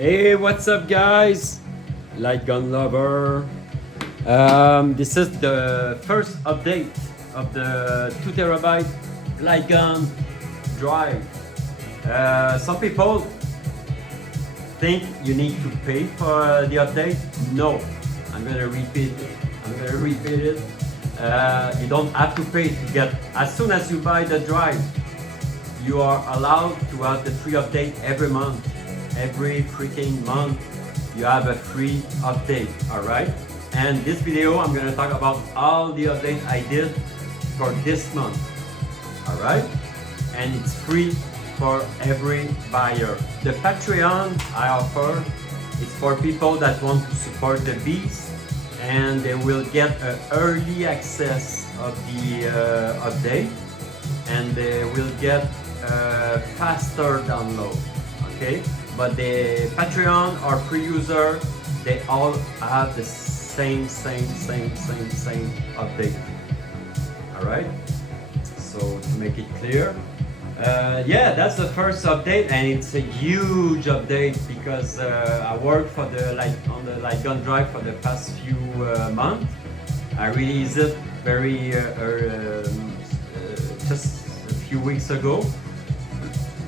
Hey, what's up guys? LightGun lover. This is the first update of the 2TB LightGun drive. Some people think you need to pay for the update. No, I'm gonna repeat it. You don't have to pay to get, as soon as you buy the drive, you are allowed to have the free update every month. Every freaking month you have a free update, all right? And this video I'm gonna talk about all the updates I did for this month, all right? And it's free for every buyer. The Patreon I offer is for people that want to support the beast, and they will get an early access of the update, and they will get a faster download, okay? But the Patreon or free user, they all have the same update. All right. So to make it clear, yeah, that's the first update, and it's a huge update because I worked for the on the LightGun drive for the past few months. I released it very just a few weeks ago,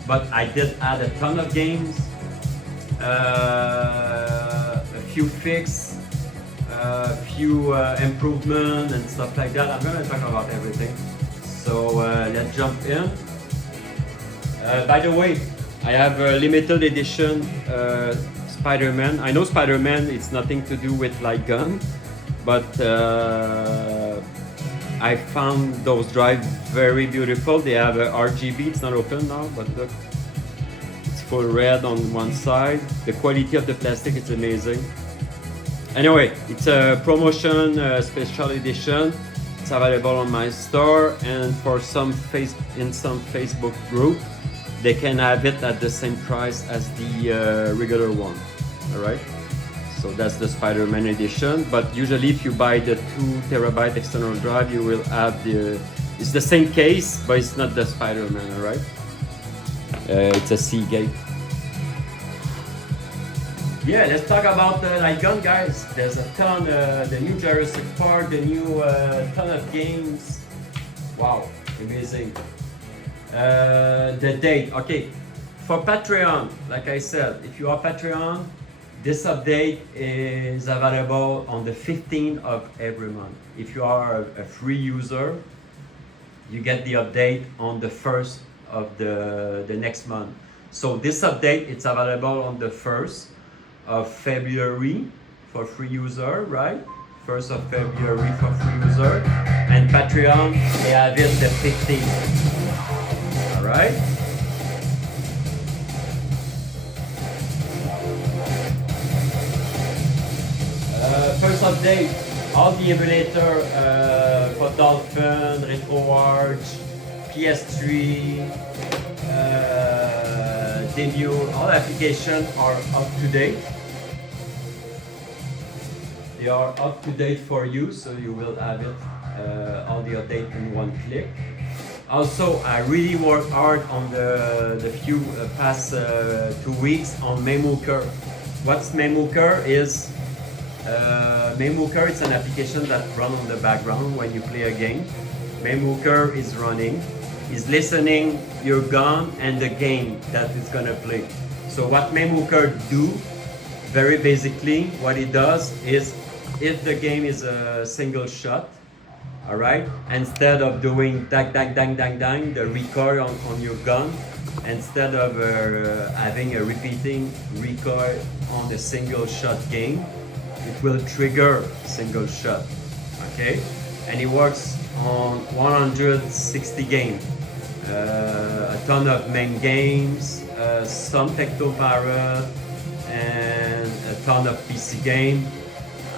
but I did add a ton of games. A few fix, a few improvement and stuff like that. I'm gonna talk about everything. So let's jump in. By the way, I have a limited edition Spider-Man. I know Spider-Man, it's nothing to do with LightGun, but I found those drives very beautiful. They have a RGB, it's not open now, but look. Full red on one side. The quality of the plastic is amazing. Anyway, it's a promotion special edition. It's available on my store, and for some Facebook group, they can have it at the same price as the regular one. All right. So that's the Spider-Man edition. But usually, if you buy the 2TB external drive, you will have the. It's the same case, but it's not the Spider-Man. All right. It's a Seagate. Yeah, let's talk about the LightGun, guys. There's a ton, the new Jurassic Park, the new ton of games. Wow, amazing. The date, okay. For Patreon, like I said, if you are Patreon, this update is available on the 15th of every month. If you are a free user, you get the update on the 1st of the next month. So this update, it's available on the 1st of February for free user, right? 1st of February for free user. And Patreon, they have it the 15th. All right? First update, all the emulator for Dolphin, RetroArch, PS3, Debut, all applications are up to date. They are up to date for you, so you will have it, all the update in one click. Also, I really worked hard on the few past 2 weeks on Mooker. What's Mooker is? Mooker is an application that runs on the background when you play a game. Mooker is running. Is listening your gun and the game that it's gonna play. So what Mooker do, very basically, what it does is, if the game is a single shot, all right, instead of doing dang dang dang dang dang, the recoil on your gun, instead of having a repeating recoil on a single shot game, it will trigger single shot, okay, and it works on 160 games. A ton of Mame games, some Techno Parrot, and a ton of PC games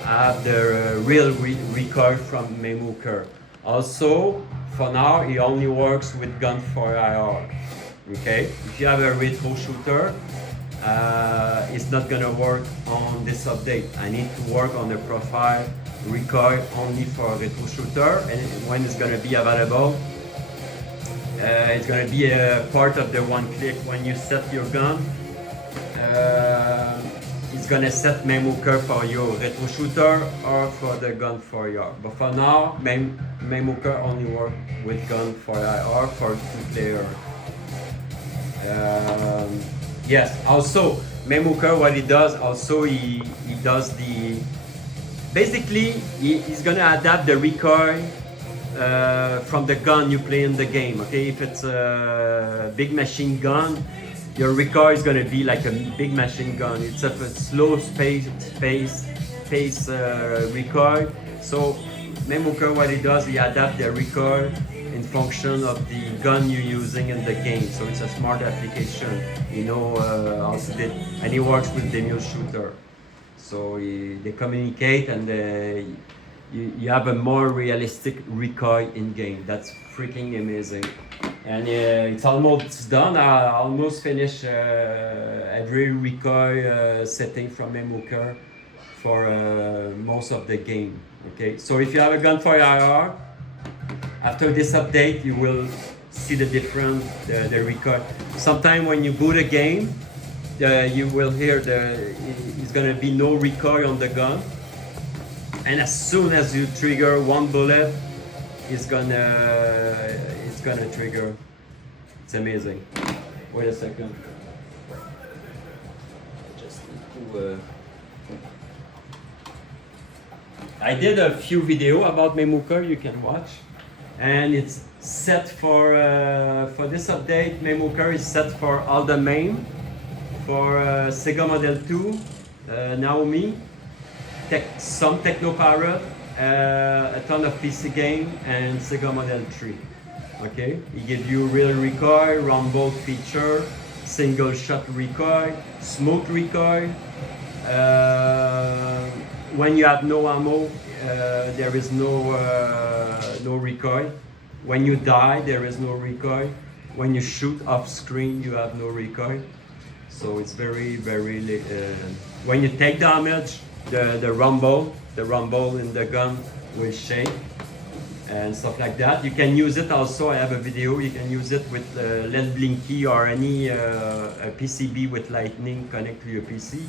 have the real recoil from Mooker. Also, for now, it only works with gun for IR. Okay, if you have a retro shooter, it's not gonna work on this update. I need to work on the profile recoil only for retro shooter, and when it's gonna be available, it's going to be a part of the one click when you set your gun. it's gonna set Mooker for your retro shooter or for the gun for IR. But for now, Mooker only work with gun for IR for 2-player. Yes, also Mooker, what he does also, he does the, basically he's gonna adapt the recoil from the gun you play in the game. Okay, if it's a big machine gun, your recoil is gonna be like a big machine gun. It's a slow pace recoil. So Mooker, what he does, he adapts the recoil in function of the gun you're using in the game. So it's a smart application, you know, also and he works with the new shooter. So they communicate, and you have a more realistic recoil in game. That's freaking amazing. And it's almost done. I almost finished every recoil setting from Mooker for most of the game. Okay, so if you have a gun for IR, after this update, you will see the difference, the recoil. Sometimes when you boot a game, you will hear it's gonna be no recoil on the gun, and as soon as you trigger one bullet, it's gonna trigger. It's amazing. Wait a second. Just need to. I did a few videos about Mooker you can watch, and it's set for this update. Mooker is set for all the Mame, for Sega Model 2, Naomi, some Techno Parrot, a ton of PC game, and Sega Model 3. Okay, he gives you real recoil, rumble feature, single shot recoil, smooth recoil. When you have no ammo, there is no recoil. When you die, there is no recoil. When you shoot off screen, you have no recoil. So it's very, very. When you take damage, the rumble in the gun will shake and stuff like that. You can use it also. I have a video. You can use it with LED blinky or any a PCB with lightning connect to your PC.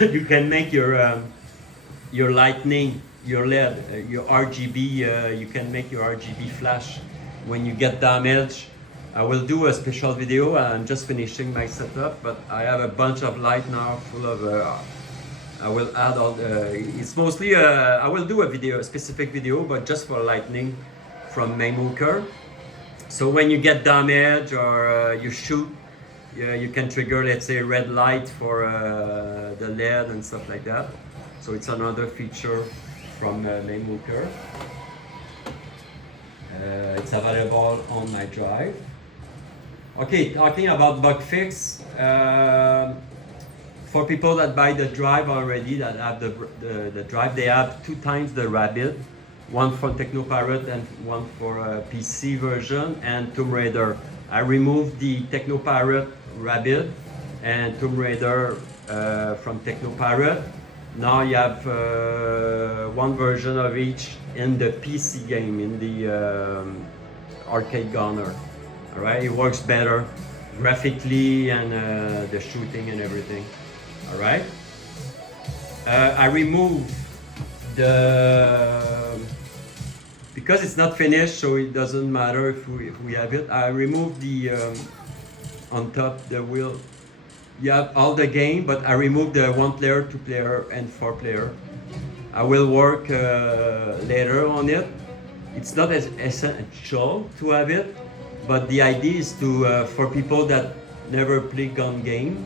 You can make your lightning, your LED, your RGB. You can make your RGB flash when you get damage. I will do a special video. I'm just finishing my setup, but I have a bunch of light now full of. I will add all the. It's mostly. I will do a specific video, but just for lightning from Mooker. So when you get damage or you shoot, you can trigger, let's say, red light for the LED and stuff like that. So it's another feature from Mooker. It's available on my drive. Okay, talking about bug fix. For people that buy the drive already, that have the drive, they have 2 times the rabbit, one for Techno Parrot and one for a PC version, and Tomb Raider. I removed the Techno Parrot rabbit and Tomb Raider from Techno Parrot. Now you have one version of each in the PC game, in the arcade gunner. All right, it works better graphically and the shooting and everything. All right. I removed because it's not finished, so it doesn't matter if we have it. I removed the on top the wheel. You have all the game, but I removed the 1-player, 2-player, and 4-player. I will work later on it. It's not as essential to have it, but the idea is to for people that never play gun game.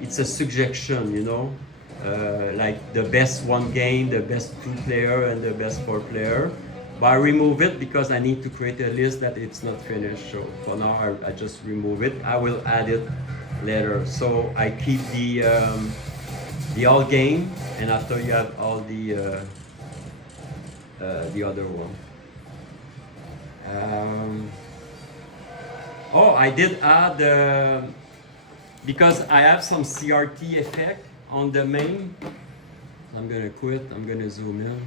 It's a suggestion, you know, like the best 1 game, the best 2-player, and the best 4-player. But I remove it because I need to create a list that it's not finished. So for now, I just remove it. I will add it later. So I keep the all game, and after you have all the other one. Oh, I did add. Because I have some CRT effect on the Mame. I'm gonna quit, I'm gonna zoom in.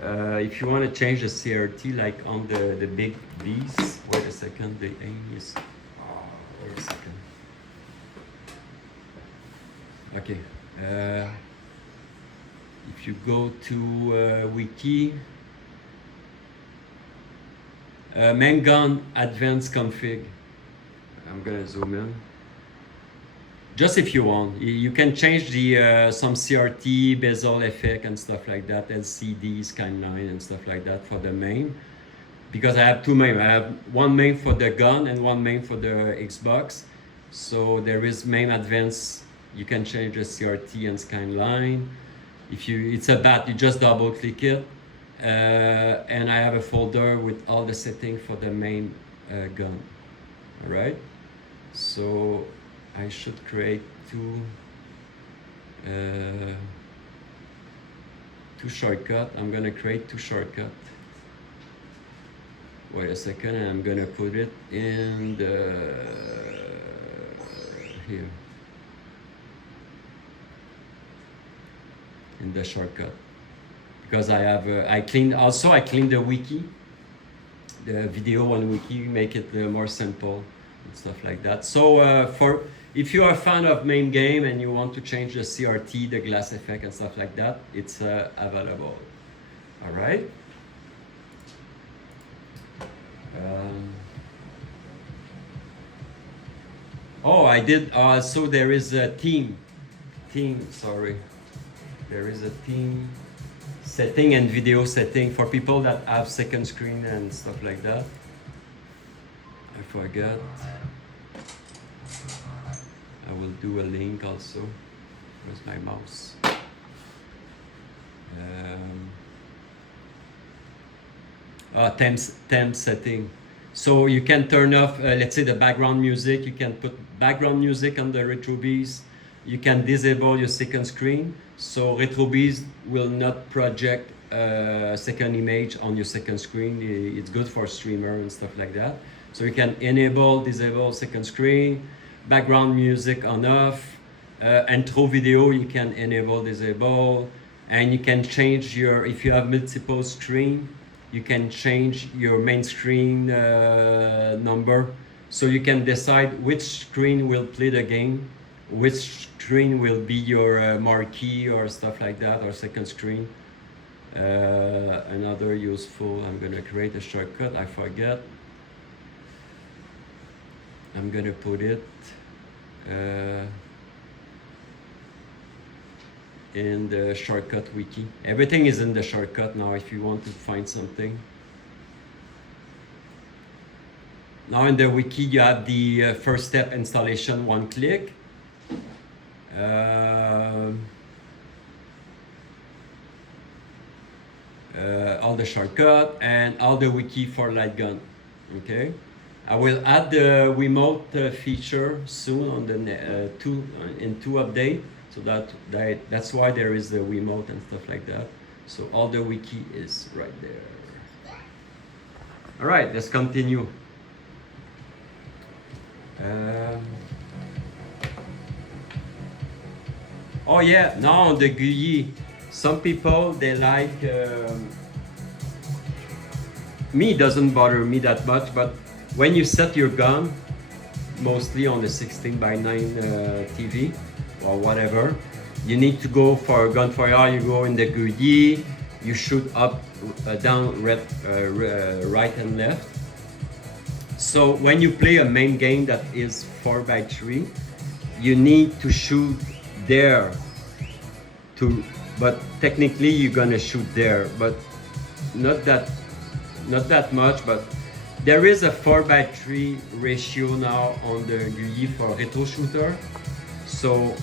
If you want to change the CRT like on the big beast, wait a second, the aim is, wait a second. Okay. If you go to wiki, main gun advanced config. I'm gonna zoom in. Just if you want, you can change the some CRT, bezel effect and stuff like that, LCD, skyline and stuff like that for the main. Because I have two main. I have one main for the gun and one main for the Xbox. So there is main advanced. You can change the CRT and skyline. If you, it's a bat, you just double click it. And I have a folder with all the settings for the main gun. All right. So I should create two shortcuts. I'm gonna create two shortcuts. Wait a second, and I'm gonna put it in the here in the shortcut because I have I cleaned the wiki, the video on wiki, make it more simple and stuff like that. So for if you are a fan of main game and you want to change the CRT, the glass effect and stuff like that, it's available. All right. Oh, I did. So there is a theme. Sorry, there is a theme setting and video setting for people that have second screen and stuff like that. I forgot. I will do a link also. Where's my mouse? Temp setting. So you can turn off, let's say, the background music. You can put background music on the RetroBeast. You can disable your second screen. So RetroBeast will not project a second image on your second screen. It's good for streamer and stuff like that. So you can enable, disable second screen, background music on off, intro video you can enable, disable, and you can change your, if you have multiple screen, you can change your main screen number. So you can decide which screen will play the game, which screen will be your marquee or stuff like that, or second screen. Another useful, I'm gonna create a shortcut, I forget. I'm gonna put it in the shortcut wiki. Everything is in the shortcut now if you want to find something. Now in the wiki you have the first step installation, one click. All the shortcut and all the wiki for LightGun. Okay, I will add the remote feature soon on the two update. So that's why there is the remote and stuff like that. So all the wiki is right there. All right, let's continue. Oh yeah, now on the GUI, some people they like. Me, it doesn't bother me that much, but when you set your gun, mostly on the 16:9 TV or whatever, you need to go for gunfire. You go in the GUI, you shoot up, down, right and left. So when you play a main game that is 4x3, you need to shoot there. But technically you're gonna shoot there, but not that much. But there is a 4x3 ratio now on the GUI for retro shooter. So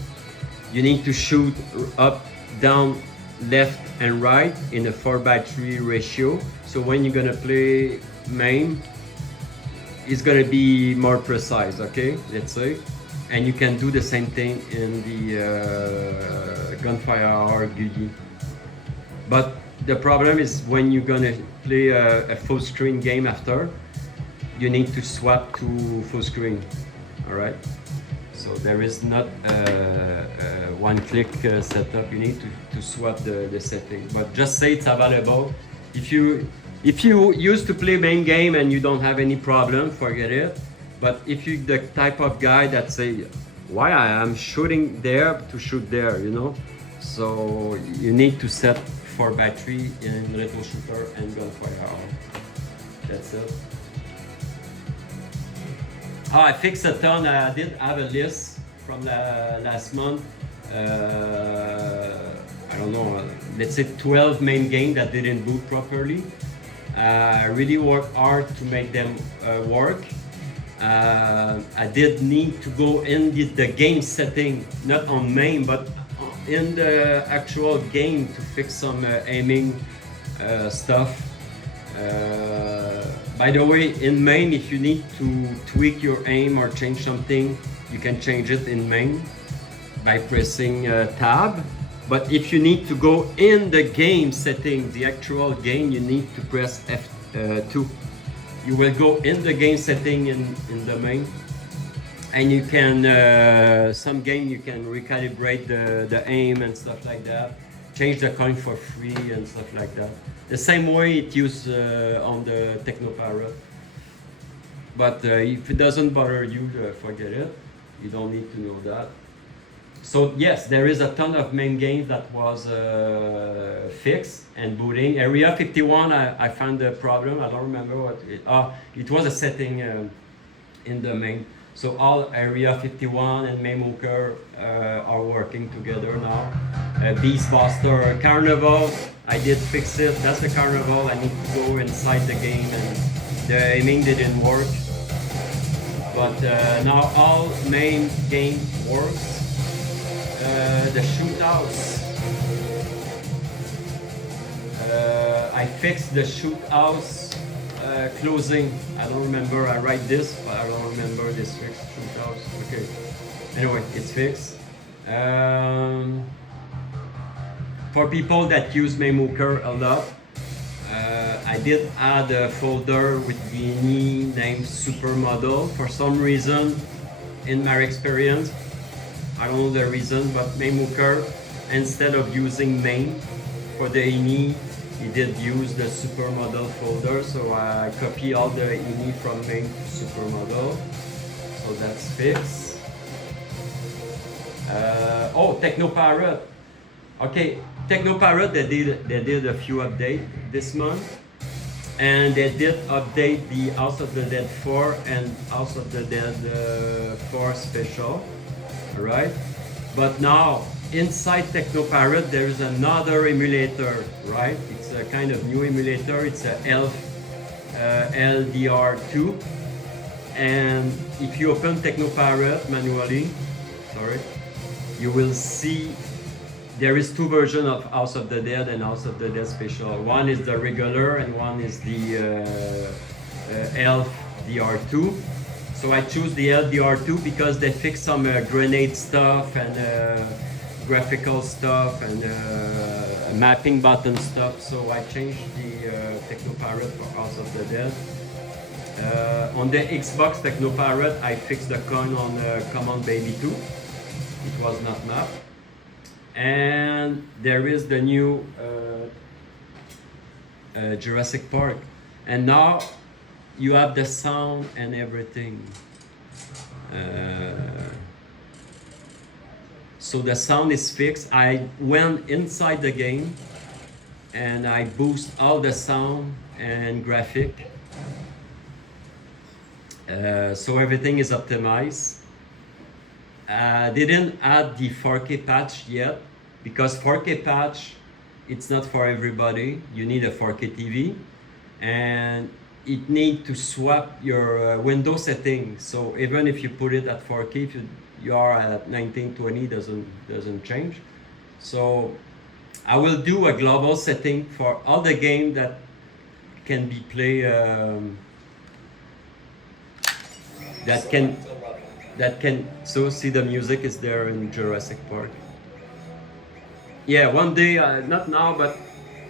you need to shoot up, down, left and right in a 4x3 ratio. So when you're gonna play Mame, it's gonna be more precise, okay, let's say. And you can do the same thing in the gunfire or GUI. But the problem is when you're gonna play a full screen game after, you need to swap to full screen, all right? So there is not a one-click setup. You need to swap the setting. But just say it's available. If you used to play main game and you don't have any problem, forget it. But if you're the type of guy that say, why I am shooting there to shoot there, you know. So you need to set for battery in retro shooter and gunfire. That's it. Oh, I fixed a ton. I did have a list from last month. I don't know, let's say 12 main games that didn't boot properly. I really worked hard to make them work. I did need to go in the game setting, not on Mame, but in the actual game to fix some aiming stuff. By the way, in Mame, if you need to tweak your aim or change something, you can change it in Mame by pressing tab. But if you need to go in the game setting, the actual game, you need to press F2. You will go in the game setting in the Mame, and you can, some game you can recalibrate the aim and stuff like that, change the coin for free and stuff like that. The same way it used on the Techno Parrot. But if it doesn't bother you, forget it. You don't need to know that. So yes, there is a ton of main games that was fixed and booting. Area 51, I found the problem. I don't remember what it was a setting in the main. So all Area 51 and Mooker are working together now. Beast Buster, Carnival, I did fix it. That's the Carnival. I need to go inside the game, and the aiming didn't work. But now all main game works. The shootouts. I fixed the shootouts closing. I don't remember. I write this, but I don't remember this fixed shootouts. Okay. Anyway, it's fixed. For people that use Mooker a lot, I did add a folder with Genie named Supermodel. For some reason, in my experience, I don't know the reason, but Mooker, instead of using Mame for the INI, he did use the Supermodel folder. So I copy all the INI from Mame to Supermodel. So that's fixed. Oh, Techno Parrot. Okay, Techno Parrot, they did a few updates this month. And they did update the House of the Dead 4 and House of the Dead 4 special. Right? But now inside Techno Parrot there is another emulator, right? It's a kind of new emulator. It's a LDR2, and if you open Techno Parrot manually, you will see there is two versions of House of the Dead and House of the Dead special. One is the regular and one is the LDR2. So I choose the LDR2 because they fix some grenade stuff and graphical stuff and mapping button stuff. So I changed the Techno Parrot for House of the Dead. On the Xbox Techno Parrot, I fixed the coin on Command Baby 2. It was not mapped. And there is the new Jurassic Park. And now you have the sound and everything. So the sound is fixed. I went inside the game and I boost all the sound and graphic. So everything is optimized. Didn't add the 4K patch yet because 4K patch, it's not for everybody. You need a 4K TV, and it needs to swap your window setting. So even if you put it at 4K, if you are at 1920, doesn't change. So I will do a global setting for all the games that can be played. That can so see the music is there in Jurassic Park. Yeah, one day, not now, but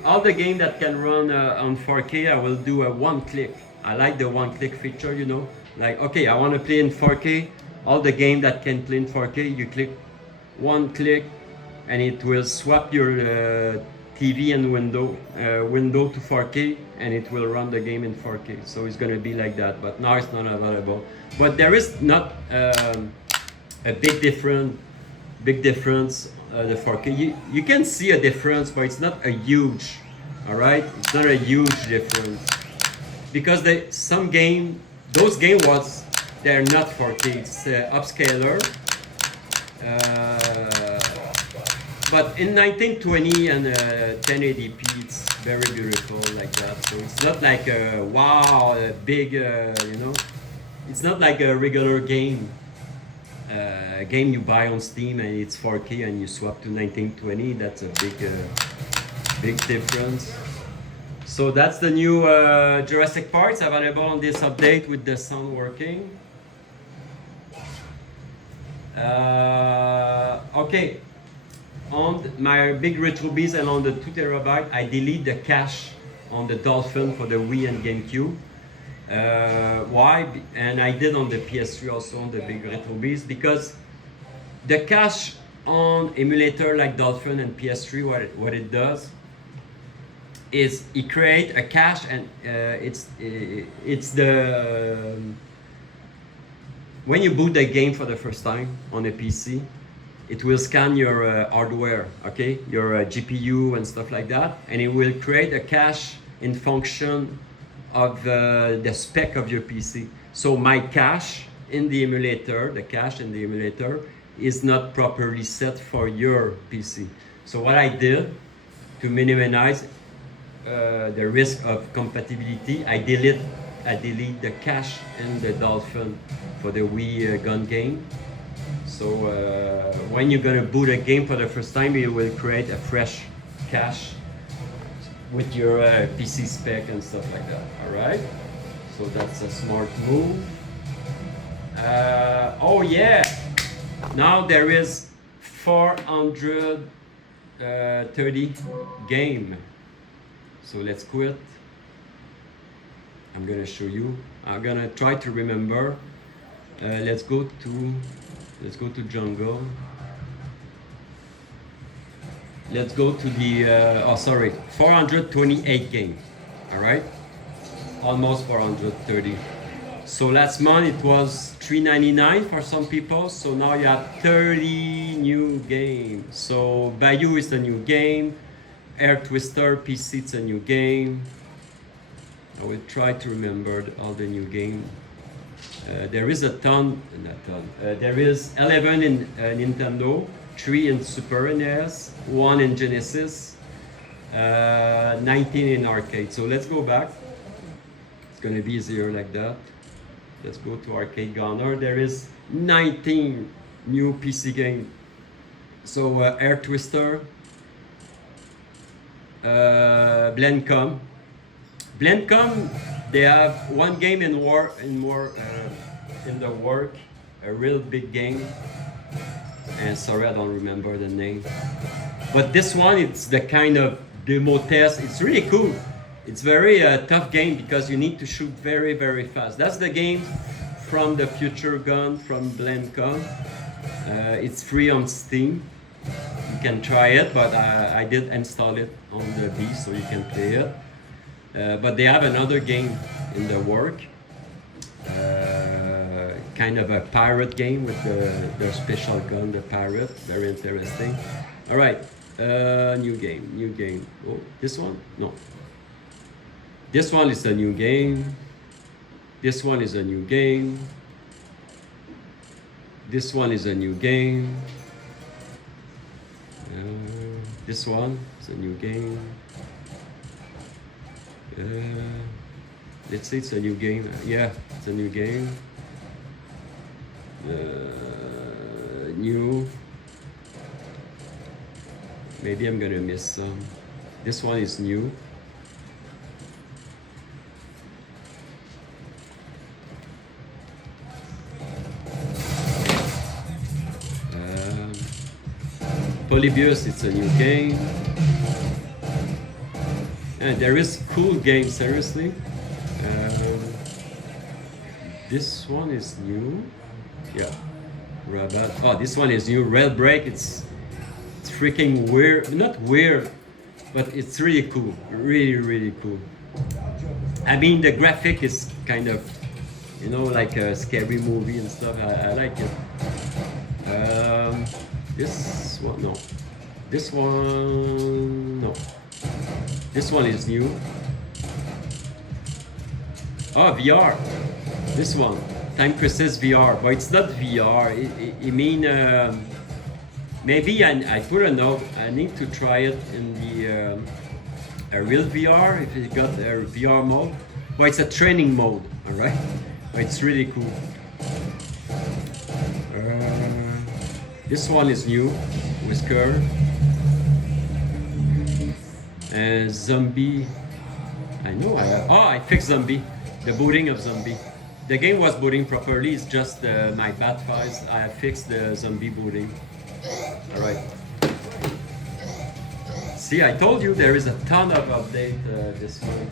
all the game that can run on 4K, I will do a one-click. I like the one-click feature, you know. Like, okay, I want to play in 4K. All the game that can play in 4K, you click one click, and it will swap your TV and window to 4K, and it will run the game in 4K. So it's gonna be like that. But now it's not available. But there is not a big difference. The 4K, you can see a difference, but it's not a huge. All right, it's not a huge difference because those game was they're not 4K. It's upscaler. But in 1920 and 1080p, it's very beautiful like that. So it's not like a wow, a big, you know. It's not like a regular game. Game you buy on Steam and it's 4K and you swap to 1920. That's a big difference. So that's the new Jurassic Park. It's available on this update with the sound working. Okay. On my big RetroBeast and on the 2 terabyte, I delete the cache on the Dolphin for the Wii and GameCube. Why? And I did on the PS3 also on the big RetroBeast, because the cache on emulator like Dolphin and PS3, what it does is it creates a cache, and it's the when you boot the game for the first time on a PC, it will scan your hardware, okay, your GPU and stuff like that, and it will create a cache in function of the spec of your PC. So my cache in the emulator, the cache in the emulator, is not properly set for your PC. So what I did to minimize the risk of compatibility, I delete the cache in the Dolphin for the Wii gun game. So when you're gonna boot a game for the first time, you will create a fresh cache with your PC spec and stuff like that. All right. So that's a smart move. Oh yeah. Now there is 430 game. So let's quit. I'm gonna show you. I'm gonna try to remember. Let's go to jungle. Let's go to the 428 game. All right, almost 430. So last month it was $3.99 for some people. So now you have 30 new games. So Bayou is a new game. Air Twister PC, it's a new game. I will try to remember all the new games. There is a ton, there is 11 in Nintendo, 3 in Super NES, 1 in Genesis, 19 in arcade. So let's go back. It's gonna be easier like that. Let's go to Arcade Gunner. There is 19 new PC games. So Air Twister, Blendcom. Blendcom, they have one game in the work, a real big game. And sorry, I don't remember the name. But this one, it's the kind of demo test. It's really cool. It's very tough game because you need to shoot very, very fast. That's the game from the Future Gun from Blendcom. It's free on Steam. You can try it, but I did install it on the Beast, so you can play it. But they have another game in the work, kind of a pirate game with their special gun, the Parrot. Very interesting. All right, new game. Oh, this one? No. This one is a new game. This one is a new game. This one is a new game. This one is a new game. Let's say it's a new game. Yeah, it's a new game. New. Maybe I'm gonna miss some. This one is new. Polybius, it's a new game. And there is cool game, seriously. This one is new. Yeah. Rabat. Oh, this one is new. Red Break. It's freaking weird. Not weird, but it's really cool. Really, really cool. I mean, the graphic is kind of, you know, like a scary movie and stuff. I like it. This one, no. This one, no. This one is new. Oh, VR. This one, Time Crisis VR, but it's not VR. I mean, maybe I put a note. I need to try it in the a real VR if it got a VR mode. But it's a training mode, all right? But it's really cool. This one is new, Whisker. Zombie. I know. I fixed Zombie. The booting of Zombie. The game was booting properly. It's just my bad files. I fixed the Zombie booting. All right. See, I told you there is a ton of update this month.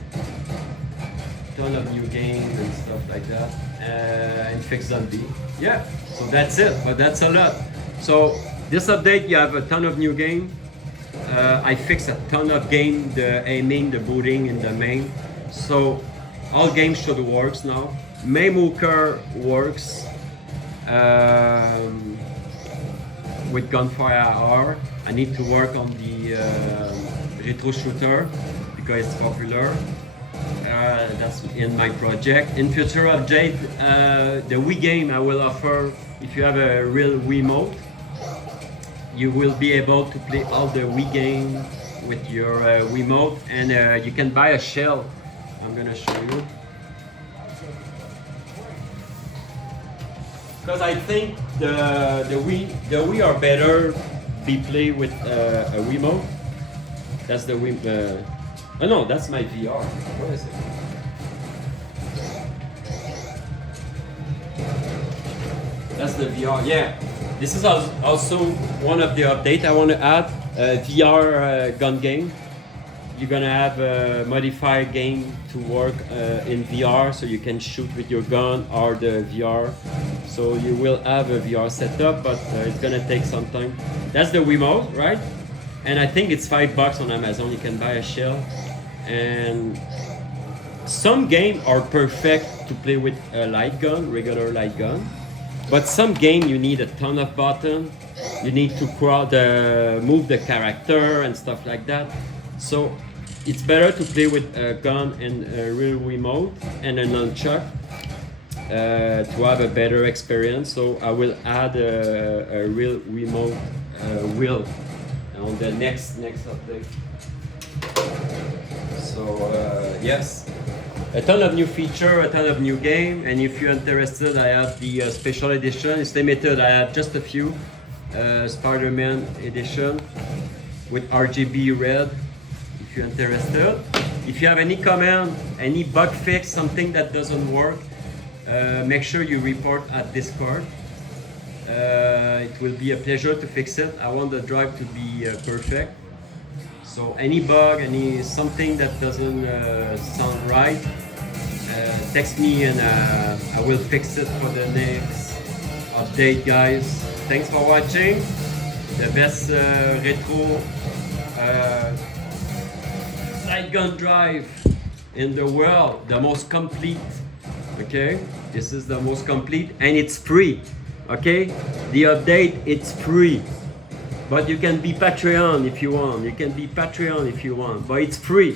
Ton of new games and stuff like that. And fix Zombie. Yeah. So that's it. But that's a lot. So this update, you have a ton of new game. I fixed a ton of game, the aiming, the booting, and the main. So all games should work now. Mooker works with Gunfire R. I need to work on the retro shooter because it's popular. That's in my project. In future update, the Wii game I will offer. If you have a real Wiimote, you will be able to play all the Wii game with your Wiimote, and you can buy a shell. I'm gonna show you. Because I think the Wii are better be played with a Wiimote. That's the Wii. Oh no, that's my VR. What is it? That's the VR. Yeah. This is also one of the updates I want to add. VR gun game. You're gonna have a modified game to work in VR, so you can shoot with your gun or the VR. So you will have a VR setup, but it's gonna take some time. That's the Wiimote, right? And I think it's $5 on Amazon. You can buy a shell. And some games are perfect to play with a light gun, regular light gun. But some game you need a ton of buttons. You need to move the character and stuff like that. So it's better to play with a gun and a real Wiimote and a nunchuck to have a better experience. So I will add a real Wiimote wheel on the next update. So yes. A ton of new feature, a ton of new game, and if you're interested, I have the special edition. It's limited. I have just a few. Spider-Man edition with RGB red. If you're interested, if you have any comment, any bug fix, something that doesn't work, make sure you report at Discord. It will be a pleasure to fix it. I want the drive to be perfect. So any bug, something that doesn't sound right, text me and I will fix it for the next update, guys. Thanks for watching. The best retro LightGun drive in the world, the most complete. Okay, this is the most complete and it's free. Okay, the update, it's free. But you can be Patreon if you want. You can be Patreon if you want, but it's free.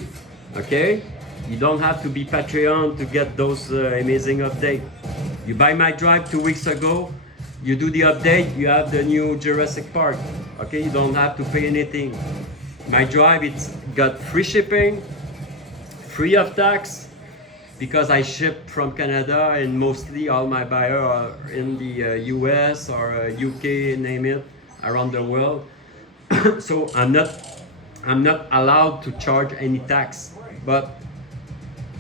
Okay? You don't have to be Patreon to get those amazing updates. You buy my drive 2 weeks ago, you do the update, you have the new Jurassic Park. Okay? You don't have to pay anything. My drive, it's got free shipping, free of tax, because I ship from Canada and mostly all my buyers are in the US or UK, name it, around the world. So I'm not allowed to charge any tax, but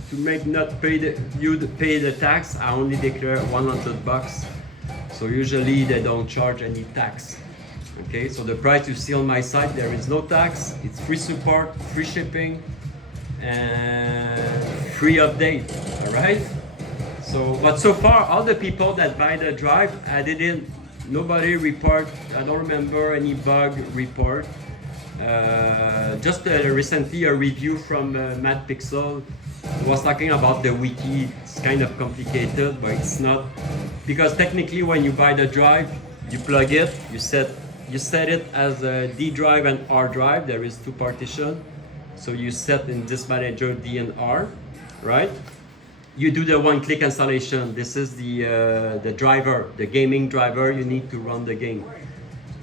to make not pay the tax, I only declare $100. So usually they don't charge any tax. Okay, so the price you see on my site, there is no tax. It's free support, free shipping, and free update. All right. So, but so far, all the people that buy the drive, nobody report. I don't remember any bug report. Just recently a review from Matt Pixel was talking about the wiki. It's kind of complicated, but it's not, because technically when you buy the drive, you plug it, you set you set it as a D drive and R drive. There is two partitions. So you set in Disk Manager D and R, right? You do the one-click installation. This is the driver, the gaming driver you need to run the game.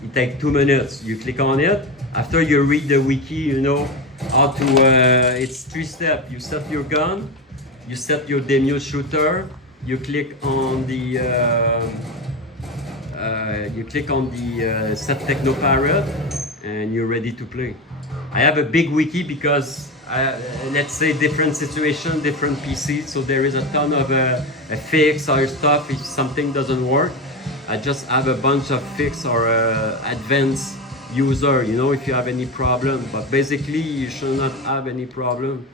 It takes 2 minutes. You click on it. After you read the wiki, you know how to, it's 3 steps. You set your gun, you set your demo shooter, you click on the set Techno Parrot, and you're ready to play. I have a big wiki because let's say different situation, different PCs, so there is a ton of fix or stuff if something doesn't work. I just have a bunch of fix or advanced user, you know, if you have any problem, but basically you should not have any problem.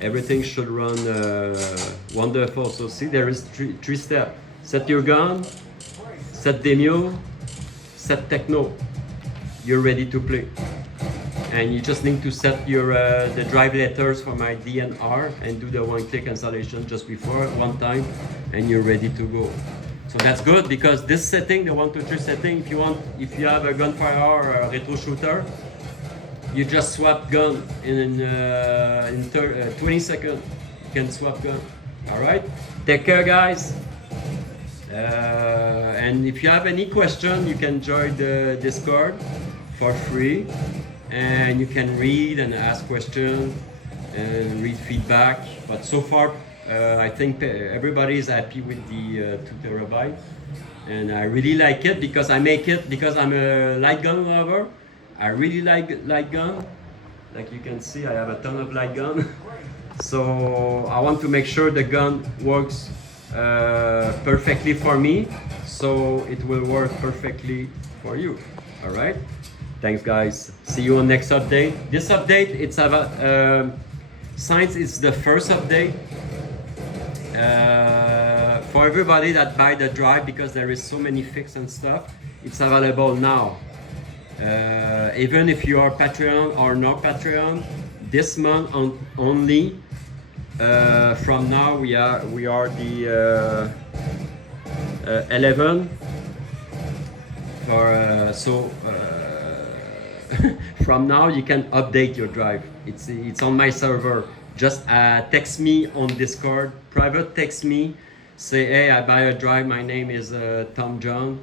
Everything should run wonderful. So see, there is three steps. Set your gun, set demo, set techno. You're ready to play. And you just need to set your the drive letters for my DNR and do the one-click installation just before one time, and you're ready to go. So that's good because this setting, the 1, 2, 3 setting, if you have a gunfire or a retro shooter, you just swap gun in 20 seconds. You can swap gun. All right. Take care, guys. And if you have any question, you can join the Discord for free. And you can read and ask questions and read feedback. But so far, I think everybody is happy with the 2 terabyte. And I really like it because I make it because I'm a LightGun lover. I really like LightGun. Like you can see, I have a ton of LightGun. So I want to make sure the gun works perfectly for me. So it will work perfectly for you. All right. Thanks, guys. See you on next update. This update, it's about since it's the first update for everybody that buy the drive because there is so many fix and stuff. It's available now. Even if you are Patreon or not Patreon, this month only. From now we are the 11. From now you can update your drive. It's on my server. Just text me on Discord, private text me, say hey, I buy a drive, my name is Tom John,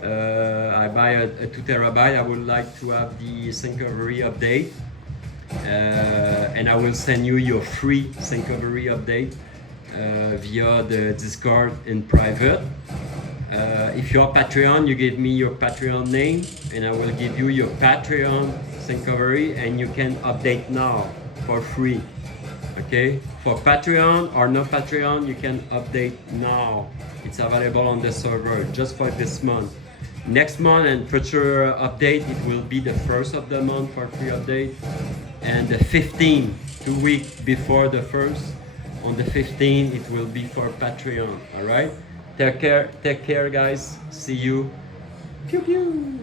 I buy a 2 terabyte, I would like to have the Syncovery update, and I will send you your free Syncovery update via the Discord in private. If you're Patreon, you give me your Patreon name and I will give you your Patreon Syncovery and you can update now for free. Okay? For Patreon or not Patreon, you can update now. It's available on the server just for this month. Next month and future update, it will be the first of the month for free update. And the 15th, 2 weeks before the first, on the 15th, it will be for Patreon. Alright? Take care, guys. See you. Pew pew.